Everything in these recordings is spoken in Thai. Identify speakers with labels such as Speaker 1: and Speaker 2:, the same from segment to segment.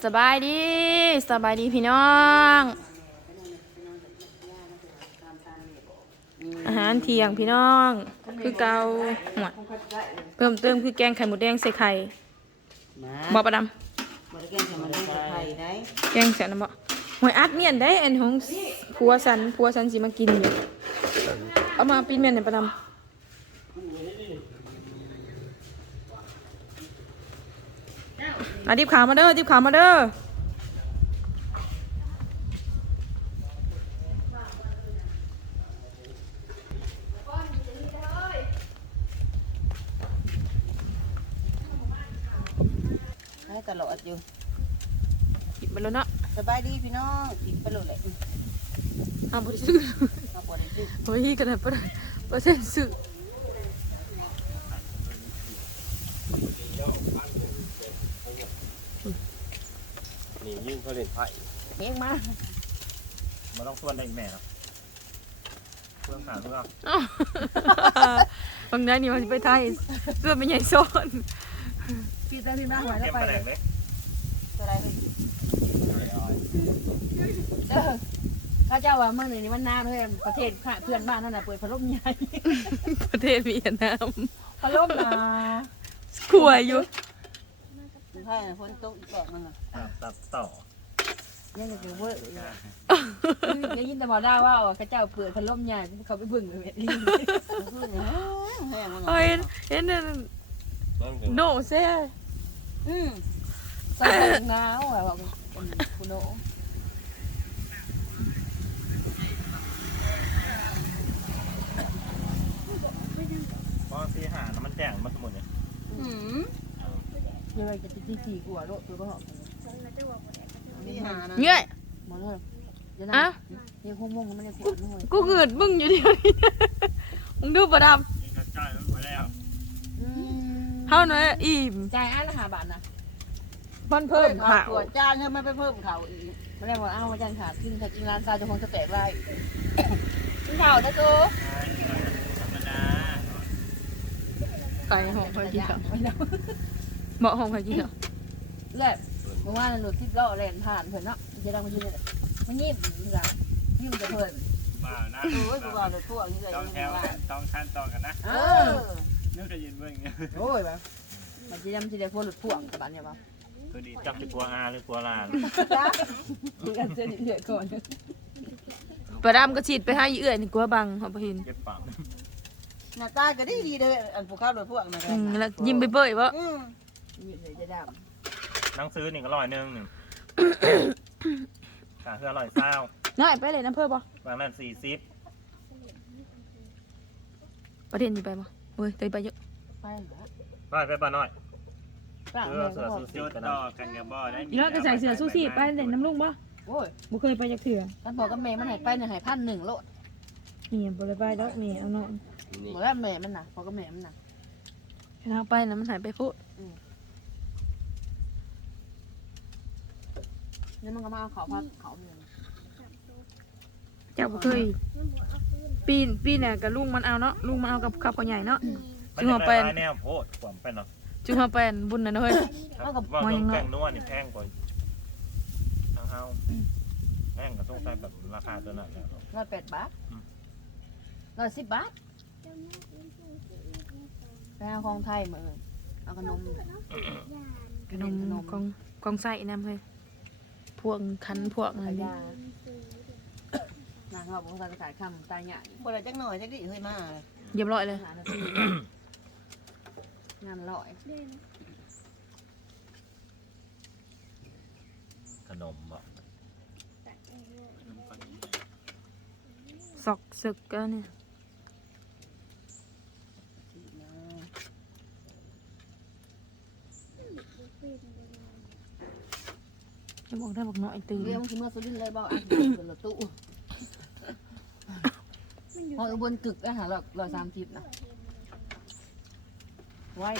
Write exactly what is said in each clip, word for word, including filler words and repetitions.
Speaker 1: สบายดีสบายดีพี่น้องอาหารเที่ยงพี่น้องคือเกาหัวเพิ่มเติมคือแกงไข่หมูแดงใส่ไข่บอกประดำ
Speaker 2: บ่ได้แกงใส่มันได้ไข่ได้
Speaker 1: แกงแสนน้ำบ่หวยอัดเมียนได้อันของผัวสันผัวสันสิมากินอยู่เอามาปีนเมียนในประดำมาดิบขาวมาเด้อดิบขาวมาเด้อ
Speaker 2: ให้ตลอดอยู่
Speaker 1: หยิบไปแล้วเนาะ
Speaker 2: สบายดีพี่น้องกินไปเลยแหละ
Speaker 1: ห้ามบ่ได้ซื้อ
Speaker 2: มาบ่ได้ซื้อ
Speaker 1: เฮ้ยกันนะประเปอร์เซ็นต์ซื้อ
Speaker 3: นี่ยิ่งเขาเล่นไพ่
Speaker 2: เองมา
Speaker 3: มาต้องส่วนได้อีกแม่ครับเรื่องหาเรื่อง
Speaker 1: อ้าวบางได้นี่มันไปไทยเสื้อเป็นใหญ่โซน
Speaker 2: พี่แต่พี่มาหวยแล้ว
Speaker 3: เก็บ
Speaker 2: ไป
Speaker 3: กระแดกเล็ก
Speaker 2: ตัวใดเฮ้ยเด้อข้าเจ้าว่าเมื่อนี้มันนานเฮ้ยประเทศเพื่อนบ้านนั่นน่ะเปิดพัดลมใหญ่
Speaker 1: ประเทศเวียดนาม
Speaker 2: พัดลมน่ะ
Speaker 1: ขัวอยู่
Speaker 2: ใช่ฝนตกอีกแกะมันน่ะ
Speaker 3: ตัดต่อ
Speaker 2: ยังจะเวอร์อยู่ยังยินแต่บอกได้ว่าข้าเจ้าเปิดพัดลมใหญ่เขาไปบึ้งเลยลิงแห้งมัน
Speaker 1: เฮ้ยเห็นนั่นโน่เซ่
Speaker 2: อืมใส่หนาวอ่ะบอกคุณโน
Speaker 3: เพราะที่หาน้ำมันแจ้งมาสมุนเนี่ย
Speaker 2: อืมเดี๋ยวจะตีสี่กว่าโลตัวก็หอบนี่หานะ
Speaker 1: เงี้ย
Speaker 2: มาเลยเดี๋ยว
Speaker 1: อ่ะ
Speaker 2: นะเดี๋ยวคงมงมันจะขวดด้วย
Speaker 1: กูเกิดมึงอยู่เดียวนี้มึงดูประด
Speaker 3: นี่กระจายมันไปแล้ว
Speaker 1: ำเท่านั้นอิ่ม
Speaker 2: จ่ายอันละห้าบาทนะ
Speaker 1: มันเพิ่มข่าว
Speaker 2: ตัวจานเธอไม่ไปเพิ่มข่าวอีกไม่ได้บอกอ้าวมาจานขาดกินขาดกินร้านซาจะคงจะแตกไรกินข่าวนะจู
Speaker 3: ธรรมดา
Speaker 1: ไก่หอมไฟกินเหรอ
Speaker 2: ไม่ได้
Speaker 1: เหมาะหอมไฟกินเหรอ
Speaker 2: แหละเมื่อวานหนูทิพย์ล่อแลนผ่านเพื่อนเนาะจะดังมาที่นี่เลยมันยิ้มอีกแล้วยิ้มจะเพื่อน
Speaker 3: บ้านะ
Speaker 2: โอ้ยกูบอกเลยพวกนี้เลย
Speaker 3: ต้องแถวกันต้องขั้นตอนกันนะ
Speaker 2: เออ
Speaker 3: นึกจะยินเบื้องเงี้ย
Speaker 2: โอ้ยแบบมันจะยังจะได้พวกหลุดพ่วงกับบ้านเนี่ยป่ะ
Speaker 3: ตัวนี้จับจะกลัวอาหรือกลัวหลาน
Speaker 2: ดูกันเส้นเดือดก่อน
Speaker 1: ประดำก็ฉีดไปให้เอื่อยนี่กลัวบังหอมไปเห็น
Speaker 3: เก็บปาก
Speaker 2: หน้าตาก็ดีดีเลยอันผู้ข้าวหลุดพ่วงนะค
Speaker 1: อื
Speaker 2: รับ
Speaker 1: มแล้วยิ้มไปเปื่อยวะ
Speaker 2: อืมยิ้มเลยจะด
Speaker 3: หนังซื้อหนึ่งก็ร้อยหนึ่งหนึ่งขาคืออร่อยเศร้า
Speaker 1: น้อยไปเลยน้ำเพิ่มปะ
Speaker 3: บางนั้นสี่สิบ
Speaker 1: ประเด็นอยู่ไปปะเว้ยเตยไปเยอะ
Speaker 2: ำไปเหรอ
Speaker 3: ร้อยไปป่ะน้อย
Speaker 2: ปาก
Speaker 3: เอ
Speaker 2: แม่
Speaker 3: อเสื
Speaker 2: ก็
Speaker 3: อ
Speaker 2: บอก
Speaker 3: ซูซี่กันต่อกันกับบ่อได้
Speaker 1: อีน้อยก็ใส่เสื้อสู้สีไปเล่นน้ำลุงปะ
Speaker 2: โอ้ย
Speaker 1: บ่เคยไปจากเถื่อ
Speaker 2: กันบอกกับแม่มันใหายไปเนี่ยหายพันหนึ่งโลด
Speaker 1: นี่บริบายดอกนี่เอาน้อง
Speaker 2: บอกแล้วแม่มันน่ะบอกกับแม่มันน่ะ
Speaker 1: ให้ทางไปนะมันหายไปพูด
Speaker 2: นี่มันก็มาเอาเขาพัดเขาเมีย
Speaker 1: เจ้าบ่เคย ปีนปีนเนี่ยกับลุงมันเอาเนาะลุงมันเอากับขับเขาใหญ่เนาะ
Speaker 3: มันจะไปแนวโพดความเป็นเนาะ
Speaker 1: จุงเขาเป็นบุญนะเฮ้ย
Speaker 3: ว่าต้องแป้งนวดนี่แพงกว่าทางเฮาแพงก็ต้องใช้แบบราคาตัวนั้นแล้ว
Speaker 2: ร้อยแปดบาทร้อยสิบบาทไปเอาของไทยมาเออเอาขนม
Speaker 1: ขนมกองกองใส่น้ำเฮ้ยพวกคันพวกอะไร
Speaker 2: ขาย
Speaker 1: นี่
Speaker 2: ยานางเขาบอกว่าจะขายคำตายหยาบ่ได้จักหน่อยจักดิเฮ้ยมา
Speaker 1: เรียบร้อยเลย
Speaker 2: หานาทีงานลอย
Speaker 3: ขนมบ่
Speaker 1: ซอกซึกก็เนี่ยจะบอกได้บอกน้อยตื่น
Speaker 2: เรียกมันคือเมื่อสุรินทร์เลยบอกอ่ะเป็นรถตู้พออุบลกึกอาหารหลอกร้อยสามสิบนะไว้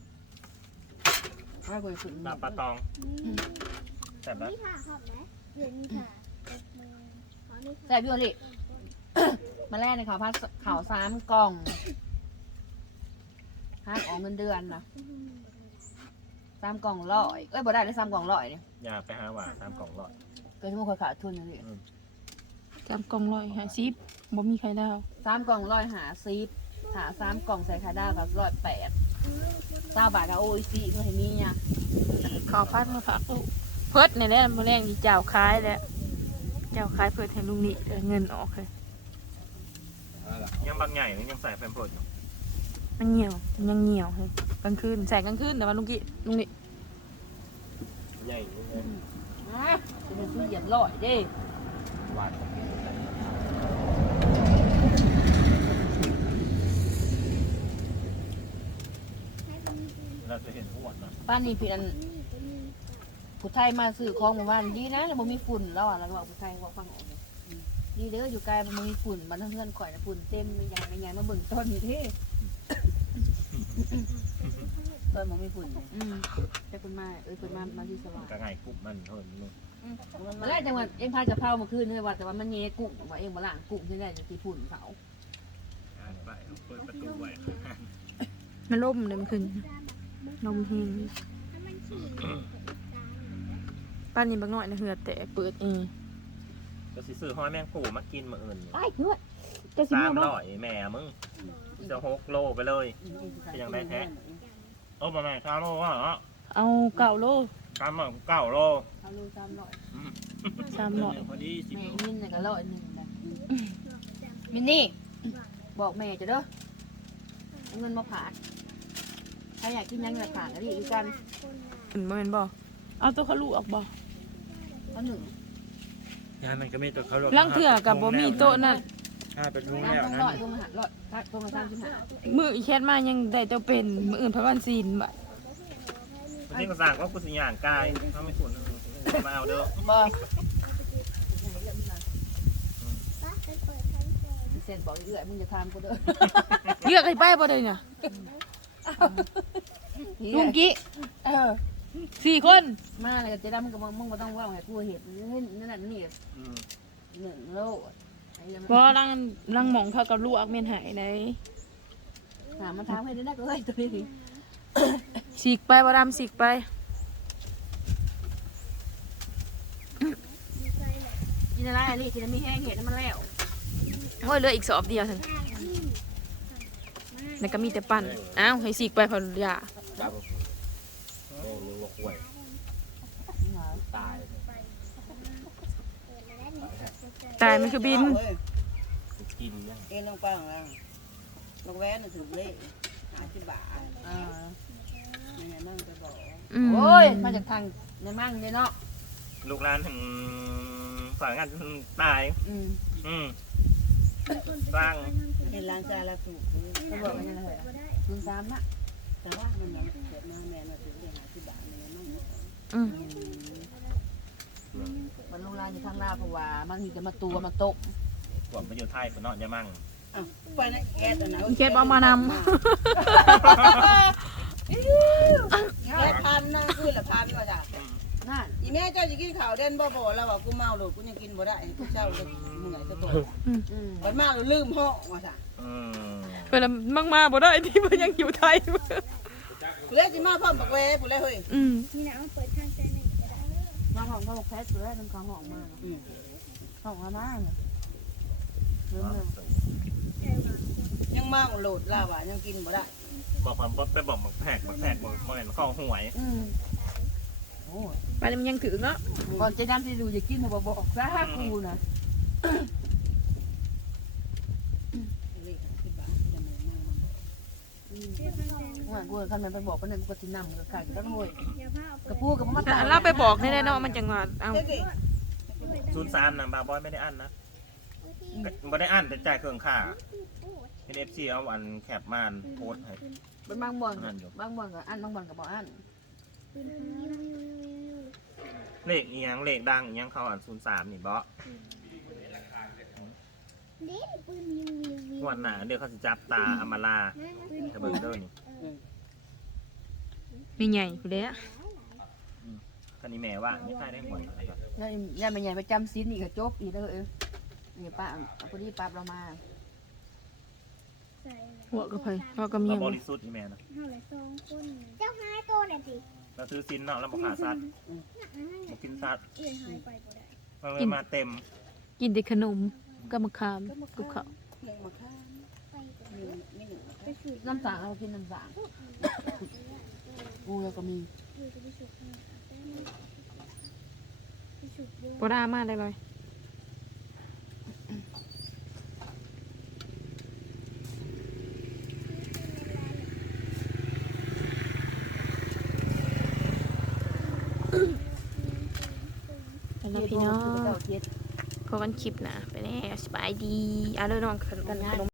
Speaker 2: ไว้คุยคุณ
Speaker 3: ลาปลาตองแต่ละ
Speaker 4: มีผ่าหอมไหมเดี๋ยวมีผ่าเอ็ดมือขอมีผ่า
Speaker 2: แต่พี่โอลิ มาแรกในข่าวพัดข่าวสามกล่องห้างออกเงินเดือนนะสสามกล่องร้อยเอ้ยบ่ได้ได้สามกล่องร้อยนี่
Speaker 3: อย่าไปหาว่าตามกล่องร้อย
Speaker 2: ก็ชั่วโมงขาดทุนนั่นเอง
Speaker 1: จำกล่องร้อยหาซิบบ่มีใครดาว
Speaker 2: สามกล่องร้อยหาซีฟหาสามกล่องใส่ไข่ดาวกับร้อยแปดเก้าบาทกับโอซีเมื่อไหร่มีเนี่ย
Speaker 1: ขอพัดมาฝากลูกเพิดในแหละมื้อแรงดีเจ้าขายแล้วเจ้าขายเพิดให้ลุงนี่เดี๋ยวเงินออกเลย
Speaker 3: ยังบางใหญ่ยังใส่แฟมโปรดอยู่
Speaker 1: มันเหี่ยวมันยังเหี่ยวเลยกลางคืนแสงกลางคืนแต่ว่าลุงกี้ลุงนี่
Speaker 3: ใหญ่อยู่เลย
Speaker 2: อ่ะจะเป็นตู้เย็นร้อยเด้
Speaker 3: หวานของพี่เราจะเห็นอ้วนนะ
Speaker 2: ป้านนี่พี่อัน
Speaker 4: นี่ก็มี
Speaker 2: ผู้ไทยมาซื้อของหมู่บ้านดีนะแล้วบ่มีฝุ่นแล้วอ่ะแล้วก็บอกผู้ไทยว่าฟังออกเลยดีเด้ออยู่ไกลมันมีฝุ่นมันทั้งเพื่อนข่อยนะฝุ่นเต็มมันยังมันยังมาเบิ่งต้นนี่เท่ต้นมันมีฝุ่นอืมแต่คุณมาเอ้ยคุณมามาที่สว่าง
Speaker 3: กระไงกลุ่มมันเท่านั้นลูก
Speaker 2: มาแล้วจังหวัดเอ็งพายกะเพราเมื่อคืนเลยว่าแต่ว่ามันเงี้ยกุ้งว่าเอ็งมาล้างกุ้งที่ได้จะกี่ฝุ่นเขา
Speaker 3: ไปเปิดประตูไว้
Speaker 1: มันล่มเลยมันขึ้นลมแห้ง
Speaker 4: ถ้ามันฉี่ตาย
Speaker 1: ป้านนี้บางหน่อยนะเหือแต่เปิดเอง
Speaker 3: ก็สิซื้อห้อยแมงปูมากินมื้ออื่น
Speaker 2: ไอ้เนื้อจะสิ
Speaker 3: สาม
Speaker 2: เมื่อ
Speaker 3: ร้อยแม่มึงจะหกโลไปเลยยังได้แท้โอ้ประมาณเก้าโลว่าเหรอ
Speaker 1: เอาเก่าโล
Speaker 3: กำลังเก้าโล
Speaker 2: เอาลูกสามร้อย
Speaker 1: สามร้อย
Speaker 3: พอดีสิบ
Speaker 2: แม่
Speaker 3: โล
Speaker 2: มินเนี่ยก็ร้อยหนึ่งนะมินนี่บอกแม่จะเด้อเอาเงินมาผ่านใครอยากกินยังไงผ่านก็ดีอยู่กัน
Speaker 1: เห็นบ่เห็นบ่เอาตัวเขาลูกออกบ่
Speaker 2: เอาหนึ่ง
Speaker 5: งานมันก็มีตัวเขา
Speaker 1: ลังเถื่อกับบ่มีโต๊ะนั่น
Speaker 5: ถ้าเป็นทุ่ง
Speaker 2: น้ำ
Speaker 5: แล้ว
Speaker 2: ต้อง
Speaker 5: นั่
Speaker 2: ร้อย
Speaker 5: น
Speaker 2: ต้องมาหาร้อยถ้าต้องมาสร้างขึ้นหา
Speaker 1: มืออีแคทมายังได้ตัวเป็นมืออื่นพระวันศีลบ่
Speaker 3: วันนี้ก็สั่งว่ากูสิย่างกายเขาไม่ขุนมาเอาเด้อ
Speaker 2: บอก
Speaker 4: ป้าไปเปิดทั้งแสง
Speaker 2: เซนบอกเรื่อยๆมึงจะทำกูเด้อ
Speaker 1: เลือกให้ไปบ่ได้เนี่ยลุงกี้
Speaker 2: เออ
Speaker 1: สี่คน
Speaker 2: มาเลยเจ๊ดำมึงก็มึงมาต้องว่าให้กูเห็นนั่นนั่นนี่
Speaker 3: อืม
Speaker 2: หนึ่งโล
Speaker 1: บ่ลังลังหมองเขากับลูกอักเมนหายได้
Speaker 2: หามาทำให้ได้นะก็เลยตัวนี้
Speaker 1: ฉีกไปบ่ดำฉีกไป
Speaker 2: กินอะไรอันนี้กินไม่แห้งเห็ดมันแล้ว
Speaker 1: โอ้ยเหลืออีกสอบเดียวถึง
Speaker 4: ข้างที่
Speaker 1: แล้วก็มีแต่ปั่นอ้าวให้ฉีกไปพออย่า
Speaker 3: จับโอ้ลูกห่วยตาย
Speaker 4: เปิดแล้วนี่
Speaker 1: ตายมันคือบิน
Speaker 3: กินยัง
Speaker 6: เอ็นลงไปของเราลงแว้นถึงเลขห้าสิบบาท
Speaker 2: อ่า
Speaker 6: ยังไงมั่งจะบอก
Speaker 1: อืม
Speaker 2: โอ้ยมาจากทางในมั่งเนี่ยเนาะ
Speaker 3: ลูกหลานถึงฝ่ายงานตาย
Speaker 2: อืม
Speaker 3: อืมสร้าง
Speaker 6: เห็นร้านจาละถูก
Speaker 2: เขาบอกว่ายังไงเหรอคุณสามนะ
Speaker 6: แต่ว่ามันยังเกิดมาแม่มาถึงเลขห้าสิบบาทยังไงมั่ง
Speaker 1: อืม
Speaker 2: มันลงลานอยู่ทางหน้าเพราะว่ามันมีแต่มาตัวมาตก
Speaker 3: ขวบไปอยู่ไทยคนนอนยามั่ง
Speaker 6: อ้าวไปนะแก๊สตัวไหน
Speaker 1: เก็บเอามาน
Speaker 6: แก๊สพันนะคือละพันก็จ้ะ
Speaker 2: นั่น
Speaker 6: อีแม่เจ้าจะกินข้าวเด่นบ่บ่แล้วว่ากูเมาหลุดกูยังกินบ่ได้กูเจ้าจะมึงไงจะโต
Speaker 2: อืม
Speaker 6: บัดมาหลุดลืมห้องว่าจ้ะ
Speaker 3: อืม
Speaker 1: ำเพิ่นมากมาบ่ได้ที่เพิ่นยังอยู่ไทย
Speaker 6: กูเลยสิมาพร้อมบักแว้กูเลยเฮ้ย
Speaker 1: อืม
Speaker 4: นี่นะเปิดทางแสงนี่ก็ได้
Speaker 2: มาห้องเขาบอกแพ้ตัวแรกเป็นของห้องมา
Speaker 6: อืม
Speaker 2: ห้องมาบ้างเริ่มเลย
Speaker 6: ยังเมาหลุดแล้วว่ายังกินบ่ได้
Speaker 3: บอกผมไปบอกบอกแพกบอกแพกบอกบอกเห็นข้อหวย
Speaker 2: อืมโอ้
Speaker 1: ไปแล้วมันยังถือเนาะ
Speaker 2: ก่อนจะดำที่ดูจะกินมาบอกซะกูนะ
Speaker 6: เลขห้าสิบบาทยังไม่มามันบอก
Speaker 2: ว่ากูคันมันไปบอกคนนั้นกูก็ที่นั่งกับไก่กันโวย
Speaker 4: อย่าพาเอา
Speaker 2: กระปูกับมัน
Speaker 1: แต่เราไปบอกแน่ๆเนาะมันจังว่าเอา
Speaker 6: เฮ้ยดิ
Speaker 3: ศูนย์สามนะบาบอยไม่ได้อั้นนะไม่ได้อั้นแต่จ่ายเครื่องค่าเป็นเอฟซีเอาอันแคปมานโพสให้
Speaker 2: เป็นบางบ่อนบางบ่อนกับอันบางบ่อนกับบ่อัน
Speaker 3: เลขอีหยังเลขดังอีหยังเขาอันศูนย์สามนี่บอ
Speaker 4: เด็กปืนยิงยิงยิง
Speaker 3: งวดหนาเดี๋ยวเขาจะจับตาอำมาลา
Speaker 4: ปืน
Speaker 3: จะเบิร์เดอร์นี่
Speaker 1: มีใหญ่ผู้เด้
Speaker 3: คันนี้แม่ว่าไม่ใช่ได้หมดอะไรครับ
Speaker 2: นี่ยายแม่ใหญ่ไปจำซีนอีกก็จบอีกแล้วเออนี่ป้าพอดีป้าเรามา
Speaker 4: ใส่
Speaker 1: หัวกับไผหัวกับเมี
Speaker 3: เรา
Speaker 1: ย
Speaker 3: บริสุทธิ์อีแม่นะ
Speaker 4: เท่าไรสองคนเจ้าห้าตัวเนี่ยสิ
Speaker 3: เราซื้อซินเนาะแล้วบอกขาซัดบอกกินซัด
Speaker 4: เอียหายไปบ่ได้
Speaker 3: มันเลยมาเต็ม
Speaker 1: กินแต่ขนมกับมะขามกับข้าว
Speaker 6: หนึ่งมาข้าม
Speaker 4: ไปบ่
Speaker 6: ห
Speaker 4: ได้
Speaker 6: นึ่งไม่หนึ่ง
Speaker 4: ไปสูบ
Speaker 2: น้ำสางเอากินน้ำสางกูแล้วก็มี
Speaker 4: อยู่จะไปสูบขนาดไปสูบเยอะ
Speaker 1: บ่ได้มาได้เลยแล้วพี่น้อง
Speaker 2: เจ็ด
Speaker 1: พอกันคลิปนะไปแน่สบายดีเอาเลยน้องขนม